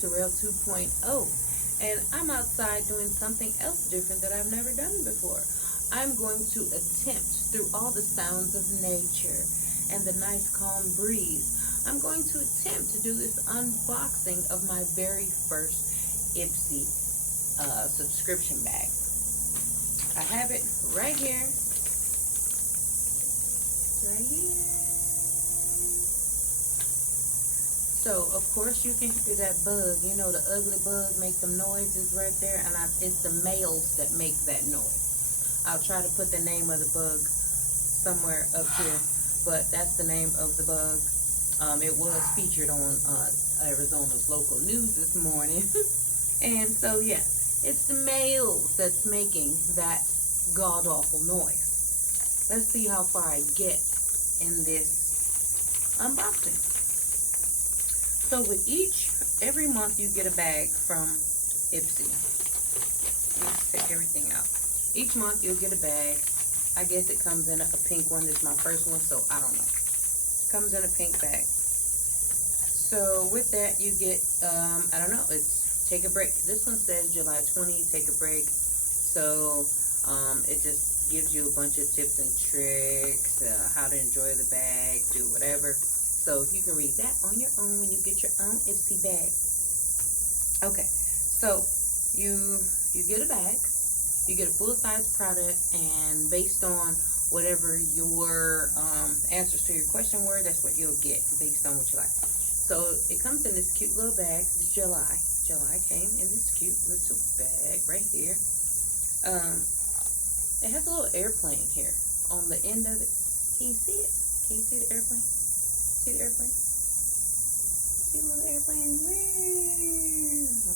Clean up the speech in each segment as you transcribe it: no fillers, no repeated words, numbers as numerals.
Terrell 2.0, and I'm outside doing something else different that I've never done before. I'm going to attempt, through all the sounds of nature and the nice calm breeze, I'm going to attempt to do this unboxing of my very first Ipsy subscription bag. I have it right here. Right here. So, of course, you can hear that bug. You know, the ugly bug make them noises right there, and it's the males that make that noise. I'll try to put the name of the bug somewhere up here, but that's the name of the bug. It was featured on Arizona's local news this morning. And so, yeah, it's the males that's making that god-awful noise. Let's see how far I get in this unboxing. So with every month you get a bag from Ipsy. Let's take everything out. Each month you'll get a bag. I guess it comes in a pink one. This is my first one, so I don't know. Comes in a pink bag. So with that you get, I don't know, it's take a break. This one says July 20, take a break. So it just gives you a bunch of tips and tricks, how to enjoy the bag, do whatever. So you can read that on your own when you get your own Ipsy bag. Okay, so you get a bag, you get a full-size product, and based on whatever your answers to your question were, that's what you'll get based on what you like. So it comes in this cute little bag. It's July. July came in this cute little bag right here. It has a little airplane here on the end of it. Can you see it? Can you see the airplane? See the airplane? See the little airplane?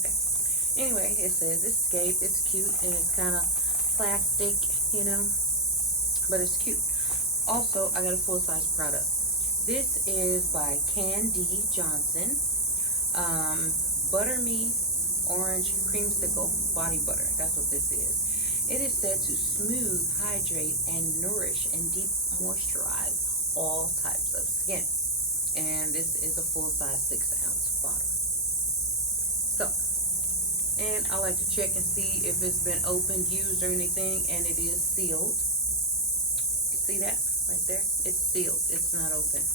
Okay. Anyway, it says Escape. It's cute and it's kind of plastic, you know, but it's cute. Also, I got a full-size product. This is by Candy Johnson. Butter Me Orange Creamsicle Body Butter. That's what this is. It is said to smooth, hydrate, and nourish and deep moisturize all types of skin. And this is a full-size 6-ounce bottle. So, and I like to check and see if it's been opened, used, or anything, and it is sealed. You see that right there? It's sealed. It's not open.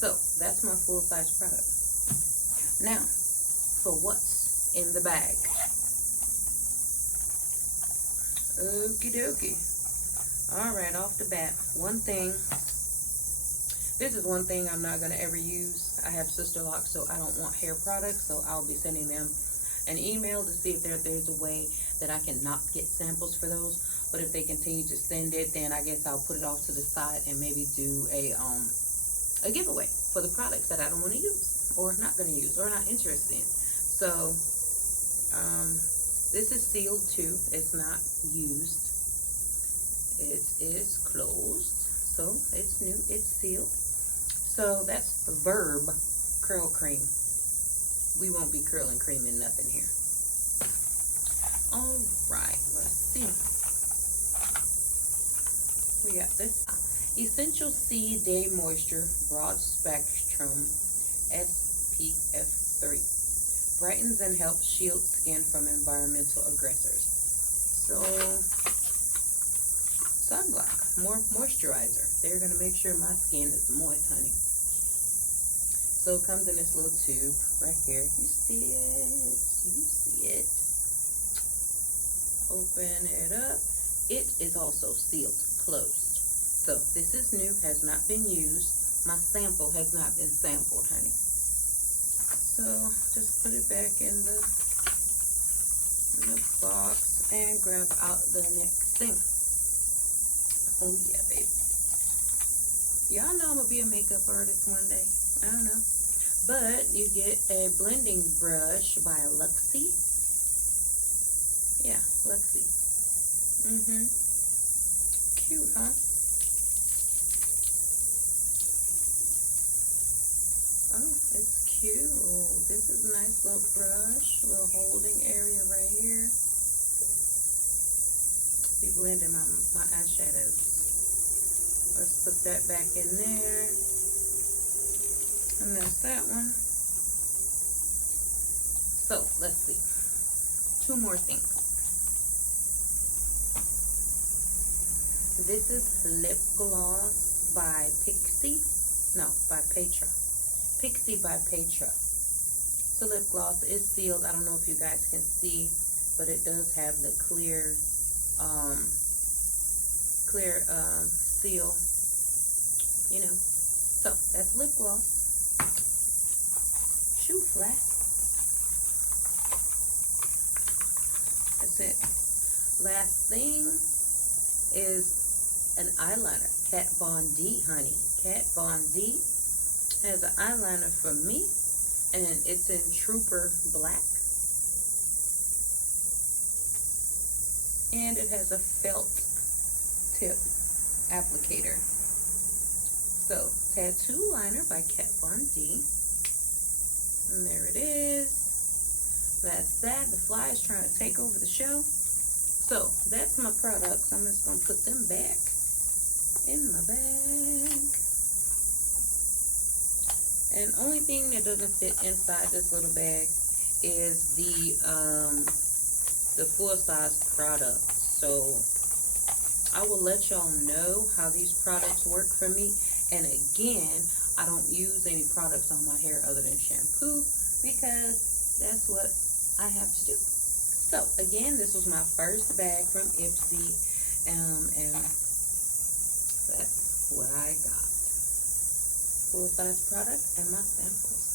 So, that's my full-size product. Now, for what's in the bag. Okie dokie. Alright, off the bat, one thing. This is one thing I'm not going to ever use. I have sister locks, so I don't want hair products, so I'll be sending them an email to see if there's a way that I can not get samples for those. But if they continue to send it, then I guess I'll put it off to the side and maybe do a giveaway for the products that I don't want to use, or not going to use, or not interested in. So, this is sealed too. It's not used. It is closed. So, it's new. It's sealed. So, that's Verb Curl Cream. We won't be curling cream in nothing here. Alright, let's see. We got this. Essential C Day Moisture Broad Spectrum SPF 3. Brightens and helps shield skin from environmental aggressors. So, sunblock, more moisturizer. They're going to make sure my skin is moist, honey. So it comes in this little tube right here. You see it? You see it? Open it up. It is also sealed, closed. So this is new, has not been used. My sample has not been sampled, honey. So just put it back in the box and grab out the next thing. Oh yeah, baby. Y'all know I'm gonna be a makeup artist one day. I don't know. But you get a blending brush by Luxie. Yeah, Luxie. Cute, huh? Oh, it's cute. This is a nice little brush. Little holding area right here. Be blending my eyeshadows. Let's put that back in there. And that's that one. So let's see. Two more things. This is lip gloss by Petra. Pixie by Petra. It's a lip gloss. It's sealed. I don't know if you guys can see, but it does have the clear seal, you know. So that's lip gloss. Shoe flat. That's it. Last thing is an eyeliner. Kat Von D, honey. Kat Von D has an eyeliner for me, and it's in Trooper Black. And it has a felt tip applicator. So, Tattoo Liner by Kat Von D. And there it is. That's that. The fly is trying to take over the show. So, that's my products. I'm just going to put them back in my bag. And only thing that doesn't fit inside this little bag is the full-size product. So, I will let y'all know how these products work for me. And again, I don't use any products on my hair other than shampoo because that's what I have to do. So again, this was my first bag from Ipsy, and that's what I got. Full-size product and my samples.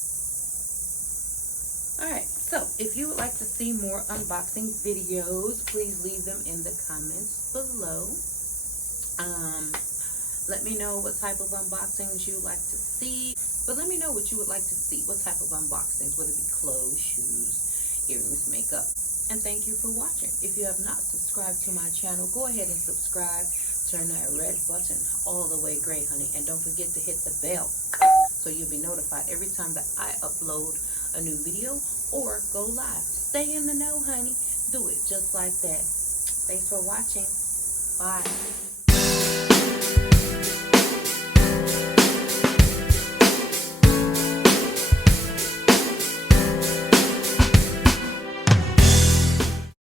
Alright, so if you would like to see more unboxing videos, please leave them in the comments below. Let me know what type of unboxings you would like to see. But let me know what you would like to see. What type of unboxings, whether it be clothes, shoes, earrings, makeup. And thank you for watching. If you have not subscribed to my channel, go ahead and subscribe. Turn that red button all the way gray, honey. And don't forget to hit the bell so you'll be notified every time that I upload a new video or go live. Stay in the know, honey. Do it just like that. Thanks for watching. Bye.